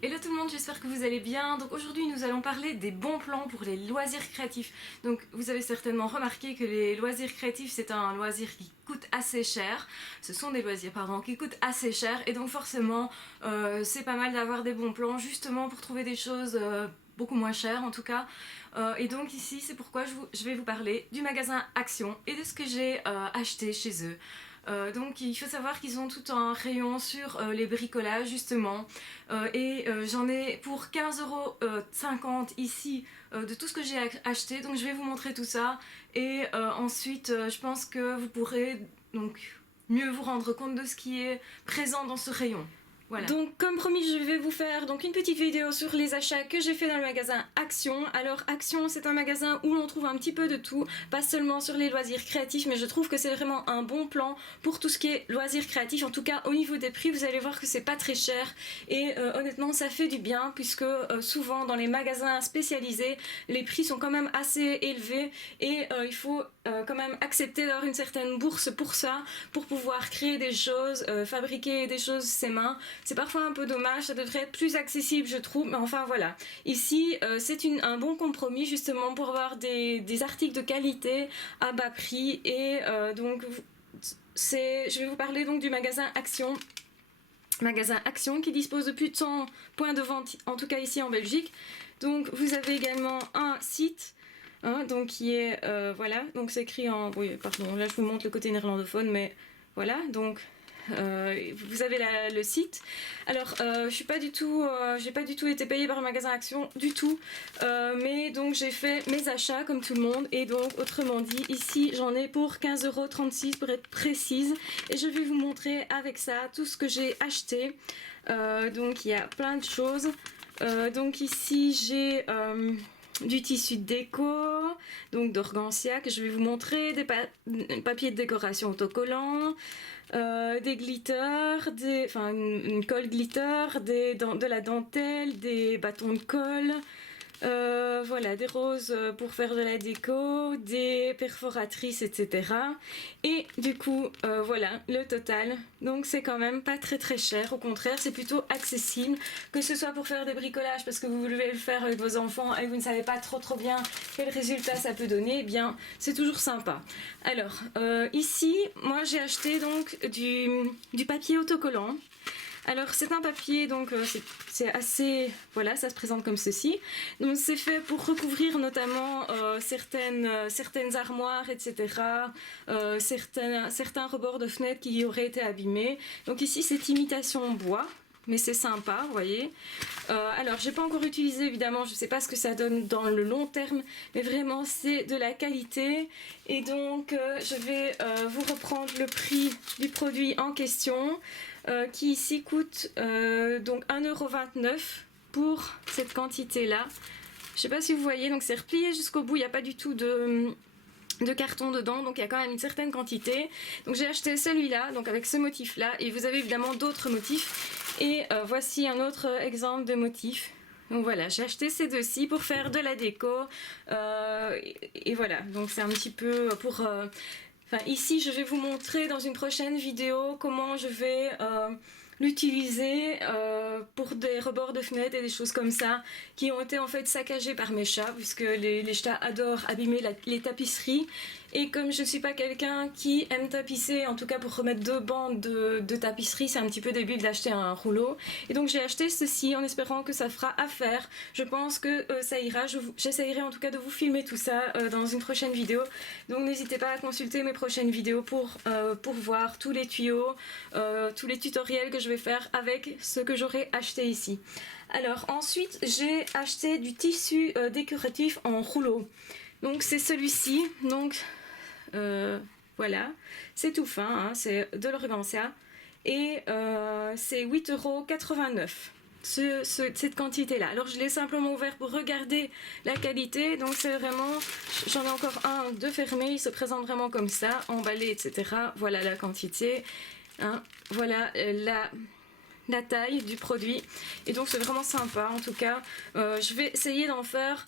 Hello tout le monde, j'espère que vous allez bien. Donc aujourd'hui nous allons parler des bons plans pour les loisirs créatifs. Donc vous avez certainement remarqué que les loisirs créatifs c'est un loisir qui coûte assez cher. Ce sont des loisirs pardon qui coûtent assez cher et donc forcément c'est pas mal d'avoir des bons plans justement pour trouver des choses beaucoup moins chères en tout cas. Et donc ici c'est pourquoi je vais vous parler du magasin Action et de ce que j'ai acheté chez eux. Donc il faut savoir qu'ils ont tout un rayon sur les bricolages justement j'en ai pour 15,50€ ici de tout ce que j'ai acheté, donc je vais vous montrer tout ça et ensuite je pense que vous pourrez donc mieux vous rendre compte de ce qui est présent dans ce rayon. Voilà. Donc comme promis je vais vous faire donc une petite vidéo sur les achats que j'ai fait dans le magasin Action. Alors Action c'est un magasin où l'on trouve un petit peu de tout, pas seulement sur les loisirs créatifs, mais je trouve que c'est vraiment un bon plan pour tout ce qui est loisirs créatifs. En tout cas au niveau des prix vous allez voir que c'est pas très cher et honnêtement ça fait du bien puisque souvent dans les magasins spécialisés les prix sont quand même assez élevés et il faut quand même accepter d'avoir une certaine bourse pour ça, pour pouvoir créer des choses, fabriquer des choses ses mains. C'est parfois un peu dommage, ça devrait être plus accessible je trouve, mais enfin voilà. Ici c'est un bon compromis justement pour avoir des articles de qualité à bas prix et donc je vais vous parler donc du magasin Action. Magasin Action qui dispose de plus de 100 points de vente, en tout cas ici en Belgique. Donc vous avez également un site donc qui est voilà, donc c'est écrit en oui pardon là je vous montre le côté néerlandophone mais voilà donc vous avez le site. Alors j'ai pas du tout été payée par le magasin Action du tout mais donc j'ai fait mes achats comme tout le monde et donc autrement dit ici j'en ai pour 15,36€ pour être précise et je vais vous montrer avec ça tout ce que j'ai acheté. Donc il y a plein de choses. Donc ici j'ai du tissu de déco, donc d'organsia que je vais vous montrer, des papiers de décoration autocollants, des glitters, une colle glitter, de la dentelle, des bâtons de colle, voilà, des roses pour faire de la déco, des perforatrices, etc. Et du coup, voilà le total. Donc c'est quand même pas très très cher, au contraire, c'est plutôt accessible, que ce soit pour faire des bricolages parce que vous voulez le faire avec vos enfants et vous ne savez pas trop bien quel résultat ça peut donner, eh bien c'est toujours sympa. Alors ici, moi j'ai acheté donc du papier autocollant. Alors c'est un papier donc c'est assez, voilà, ça se présente comme ceci. Donc c'est fait pour recouvrir notamment certaines armoires, etc. Certains rebords de fenêtres qui auraient été abîmés. Donc ici c'est imitation bois. Mais c'est sympa, vous voyez. Alors, j'ai pas encore utilisé, évidemment, je sais pas ce que ça donne dans le long terme, mais vraiment, c'est de la qualité. Et donc, je vais vous reprendre le prix du produit en question, qui ici coûte donc 1,29€ pour cette quantité-là. Je sais pas si vous voyez, donc c'est replié jusqu'au bout, il n'y a pas du tout de carton dedans, donc il y a quand même une certaine quantité. Donc j'ai acheté celui-là, donc avec ce motif-là, et vous avez évidemment d'autres motifs. Et voici un autre exemple de motif. Donc voilà, j'ai acheté ces deux-ci pour faire de la déco. Et voilà, donc c'est un petit peu pour... ici, je vais vous montrer dans une prochaine vidéo comment je vais l'utiliser pour des rebords de fenêtres et des choses comme ça qui ont été en fait saccagés par mes chats puisque les chats adorent abîmer les tapisseries et comme je ne suis pas quelqu'un qui aime tapisser, en tout cas pour remettre deux bandes de tapisserie c'est un petit peu débile d'acheter un rouleau et donc j'ai acheté ceci en espérant que ça fera affaire. Je pense que ça ira, j'essayerai en tout cas de vous filmer tout ça dans une prochaine vidéo, donc n'hésitez pas à consulter mes prochaines vidéos pour voir tous les tuyaux, tous les tutoriels que je vais faire avec ce que j'aurai acheté ici. Alors ensuite j'ai acheté du tissu décoratif en rouleau, donc c'est celui-ci, donc voilà, c'est tout fin, hein, c'est de l'organza et c'est 8,89€. Cette quantité là. Alors je l'ai simplement ouvert pour regarder la qualité, donc c'est vraiment, j'en ai encore un de fermé, il se présente vraiment comme ça, emballé, etc. Voilà la quantité, hein. Voilà la taille du produit et donc c'est vraiment sympa en tout cas. Je vais essayer d'en faire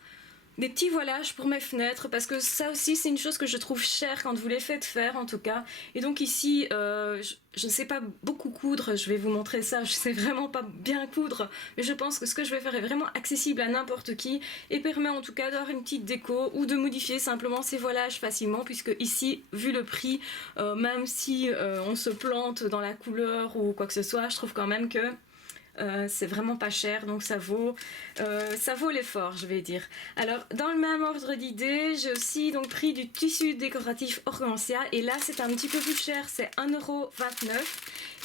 des petits voilages pour mes fenêtres, parce que ça aussi c'est une chose que je trouve chère quand vous les faites faire en tout cas. Et donc ici, je ne sais pas beaucoup coudre, je vais vous montrer ça, je sais vraiment pas bien coudre, mais je pense que ce que je vais faire est vraiment accessible à n'importe qui et permet en tout cas d'avoir une petite déco ou de modifier simplement ces voilages facilement, puisque ici, vu le prix, même si on se plante dans la couleur ou quoi que ce soit, je trouve quand même que c'est vraiment pas cher, donc ça vaut l'effort, je vais dire. Alors dans le même ordre d'idée, j'ai aussi donc pris du tissu décoratif Hortensia, et là c'est un petit peu plus cher, c'est 1,29 €.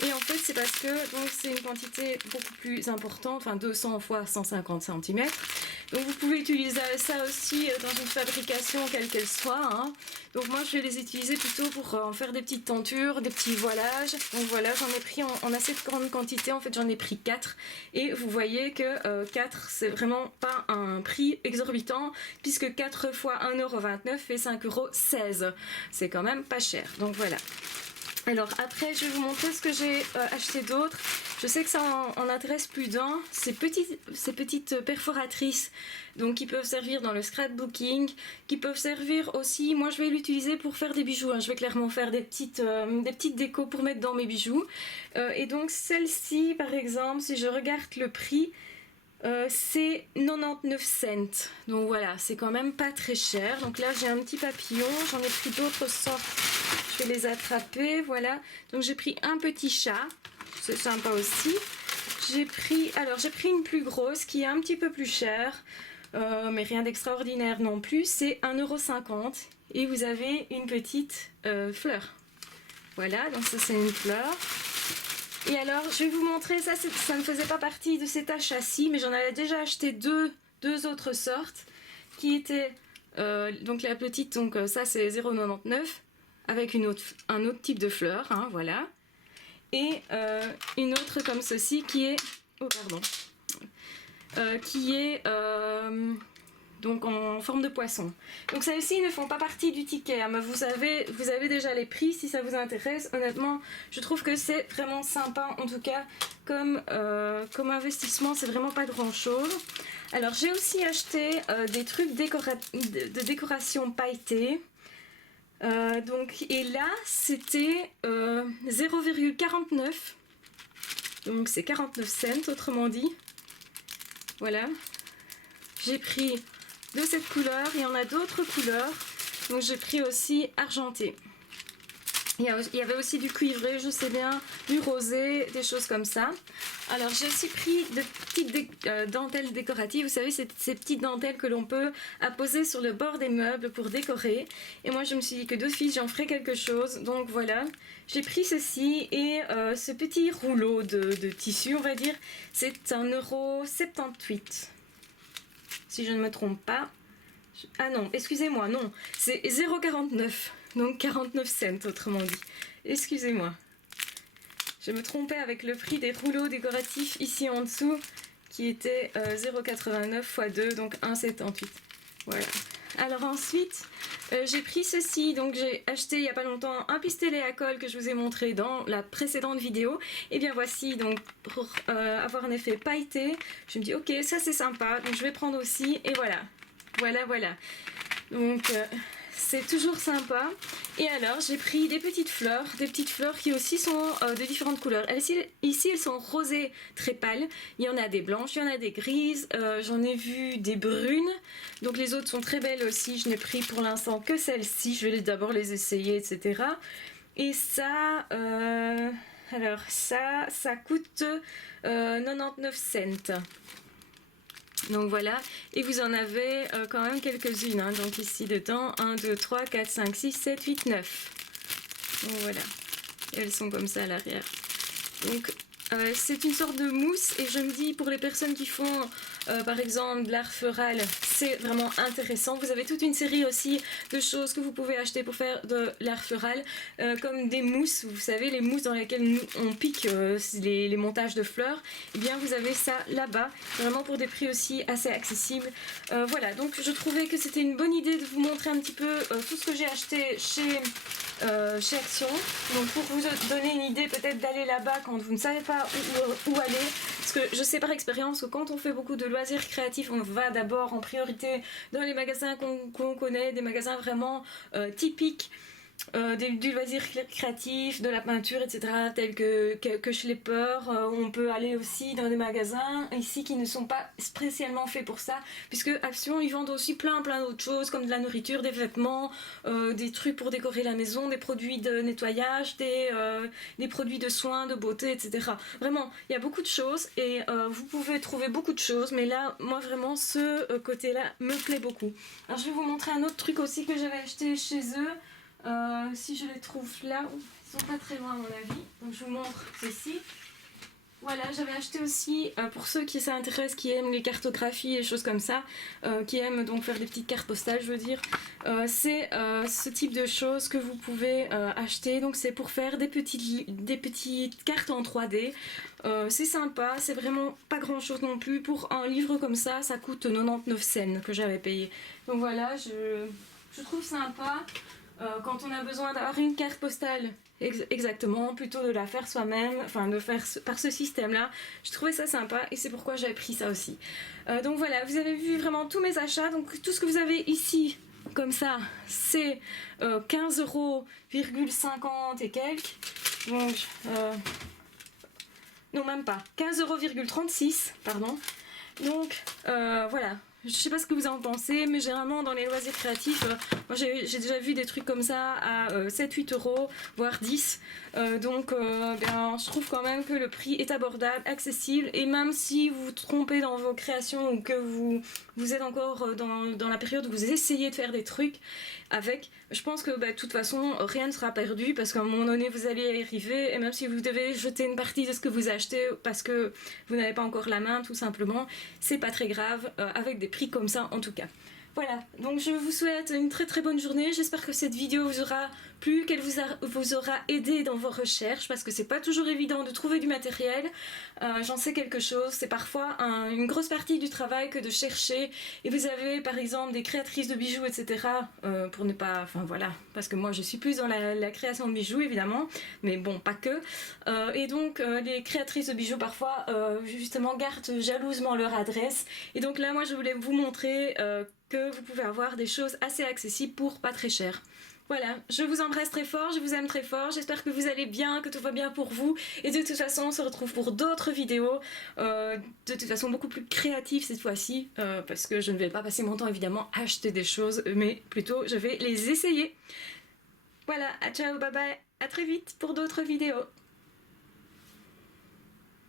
Et en fait c'est parce que c'est une quantité beaucoup plus importante, enfin 200 x 150 cm. Donc vous pouvez utiliser ça aussi dans une fabrication quelle qu'elle soit, hein. Donc moi je vais les utiliser plutôt pour en faire des petites tentures, des petits voilages. Donc voilà, j'en ai pris en assez grande quantité, en fait j'en ai pris 4. Et vous voyez que 4 c'est vraiment pas un prix exorbitant, puisque 4 x 1,29 € fait 5,16 €. C'est quand même pas cher, donc voilà. Alors après je vais vous montrer ce que j'ai acheté d'autre. Je sais que ça en intéresse plus d'un. Ces petites perforatrices, donc qui peuvent servir dans le scrapbooking, qui peuvent servir aussi, moi je vais l'utiliser pour faire des bijoux, hein. Je vais clairement faire des petites décos pour mettre dans mes bijoux. Et donc celle-ci par exemple, si je regarde le prix, c'est 99 cents. Donc voilà, c'est quand même pas très cher. Donc là j'ai un petit papillon, j'en ai pris d'autres sortes. Je vais les attraper, voilà. Donc j'ai pris un petit chat, c'est sympa aussi. J'ai pris une plus grosse qui est un petit peu plus chère, mais rien d'extraordinaire non plus. C'est 1,50 €. Et vous avez une petite fleur. Voilà, donc ça c'est une fleur. Et alors je vais vous montrer, ça ne faisait pas partie de cet achat-ci, mais j'en avais déjà acheté deux autres sortes qui étaient donc la petite, donc ça c'est 0,99 € avec un autre type de fleur, hein, voilà. Et une autre comme ceci qui est, donc en forme de poisson. Donc celles-ci ne font pas partie du ticket, hein, mais vous avez déjà les prix si ça vous intéresse. Honnêtement, je trouve que c'est vraiment sympa, en tout cas comme investissement, c'est vraiment pas grand-chose. Alors j'ai aussi acheté des trucs de décoration pailletée. Et là c'était 0,49 €, donc c'est 49 cents autrement dit. Voilà, j'ai pris de cette couleur, il y en a d'autres couleurs, donc j'ai pris aussi argenté. Il y avait aussi du cuivré, je sais bien, du rosé, des choses comme ça. Alors j'ai aussi pris de petites dentelles décoratives, vous savez, ces petites dentelles que l'on peut apposer sur le bord des meubles pour décorer. Et moi je me suis dit que d'office j'en ferais quelque chose, donc voilà. J'ai pris ceci et ce petit rouleau de tissu, on va dire, c'est 1,78 €. Si je ne me trompe pas. Ah non, excusez-moi, non, c'est 0,49 €. Donc 49 cents autrement dit. Excusez-moi. Je me trompais avec le prix des rouleaux décoratifs ici en dessous qui était 0,89 x 2, donc 1,78 €. Voilà. Alors ensuite, j'ai pris ceci. Donc j'ai acheté il n'y a pas longtemps un pistolet à colle que je vous ai montré dans la précédente vidéo. Et bien voici, donc pour avoir un effet pailleté, je me dis ok, ça c'est sympa. Donc je vais prendre aussi et voilà. Voilà. Donc c'est toujours sympa. Et alors j'ai pris des petites fleurs qui aussi sont de différentes couleurs. Ici elles sont rosées très pâles, il y en a des blanches, il y en a des grises, j'en ai vu des brunes, donc les autres sont très belles aussi. Je n'ai pris pour l'instant que celles-ci, je vais d'abord les essayer, etc. Et ça, alors ça coûte 99 cents. Donc voilà, et vous en avez quand même quelques-unes, hein. Donc ici dedans, 1, 2, 3, 4, 5, 6, 7, 8, 9. Donc voilà, et elles sont comme ça à l'arrière. Donc c'est une sorte de mousse, et je me dis pour les personnes qui font par exemple de l'art floral, c'est vraiment intéressant. Vous avez toute une série aussi de choses que vous pouvez acheter pour faire de l'art floral, comme des mousses, vous savez, les mousses dans lesquelles on pique les montages de fleurs. Et bien vous avez ça là-bas, vraiment pour des prix aussi assez accessibles. Voilà, donc je trouvais que c'était une bonne idée de vous montrer un petit peu tout ce que j'ai acheté chez chez Action. Donc pour vous donner une idée peut-être d'aller là-bas quand vous ne savez pas où aller, parce que je sais par expérience que quand on fait beaucoup de loisirs créatifs, on va d'abord en priorité dans les magasins qu'on connaît, des magasins vraiment typiques. Du loisir créatif, de la peinture, etc., tels que Schlepper. On peut aller aussi dans des magasins ici qui ne sont pas spécialement faits pour ça, puisque Action, ils vendent aussi plein d'autres choses, comme de la nourriture, des vêtements, des trucs pour décorer la maison, des produits de nettoyage, des produits de soins, de beauté, etc. Vraiment, il y a beaucoup de choses et vous pouvez trouver beaucoup de choses, mais là, moi vraiment, ce côté-là me plaît beaucoup. Alors je vais vous montrer un autre truc aussi que j'avais acheté chez eux. Si je les trouve là, ils sont pas très loin à mon avis, donc je vous montre ceci. Voilà, j'avais acheté aussi, pour ceux qui s'intéressent, qui aiment les cartographies et choses comme ça, qui aiment donc faire des petites cartes postales, je veux dire, c'est ce type de choses que vous pouvez acheter. Donc c'est pour faire des petites cartes en 3D. C'est sympa, c'est vraiment pas grand chose non plus. Pour un livre comme ça coûte 99 cents que j'avais payé. Donc voilà, je trouve sympa. Quand on a besoin d'avoir une carte postale, exactement, plutôt de la faire soi-même, enfin de faire par ce système-là, je trouvais ça sympa et c'est pourquoi j'avais pris ça aussi. Donc voilà, vous avez vu vraiment tous mes achats, donc tout ce que vous avez ici, comme ça, c'est 15,50 € et quelques. Donc, non même pas, 15,36 €, pardon. Donc voilà. Je sais pas ce que vous en pensez, mais généralement dans les loisirs créatifs, moi j'ai déjà vu des trucs comme ça à 7-8 €, voire 10. Donc je trouve quand même que le prix est abordable, accessible, et même si vous vous trompez dans vos créations ou que vous êtes encore dans la période où vous essayez de faire des trucs avec, je pense que de toute façon rien ne sera perdu parce qu'à un moment donné vous allez y arriver, et même si vous devez jeter une partie de ce que vous achetez parce que vous n'avez pas encore la main tout simplement, c'est pas très grave avec des prix comme ça en tout cas. Voilà, donc je vous souhaite une très bonne journée, j'espère que cette vidéo vous aura plu, qu'elle vous aura aidé dans vos recherches, parce que c'est pas toujours évident de trouver du matériel, j'en sais quelque chose, c'est parfois une grosse partie du travail que de chercher, et vous avez par exemple des créatrices de bijoux, etc., pour ne pas, enfin voilà, parce que moi je suis plus dans la création de bijoux évidemment, mais bon, pas que, et donc les créatrices de bijoux parfois justement gardent jalousement leur adresse, et donc là moi je voulais vous montrer que vous pouvez avoir des choses assez accessibles pour pas très cher. Voilà, je vous embrasse très fort, je vous aime très fort, j'espère que vous allez bien, que tout va bien pour vous, et de toute façon on se retrouve pour d'autres vidéos, de toute façon beaucoup plus créatives cette fois-ci, parce que je ne vais pas passer mon temps évidemment à acheter des choses, mais plutôt je vais les essayer. Voilà, ciao, bye bye, à très vite pour d'autres vidéos.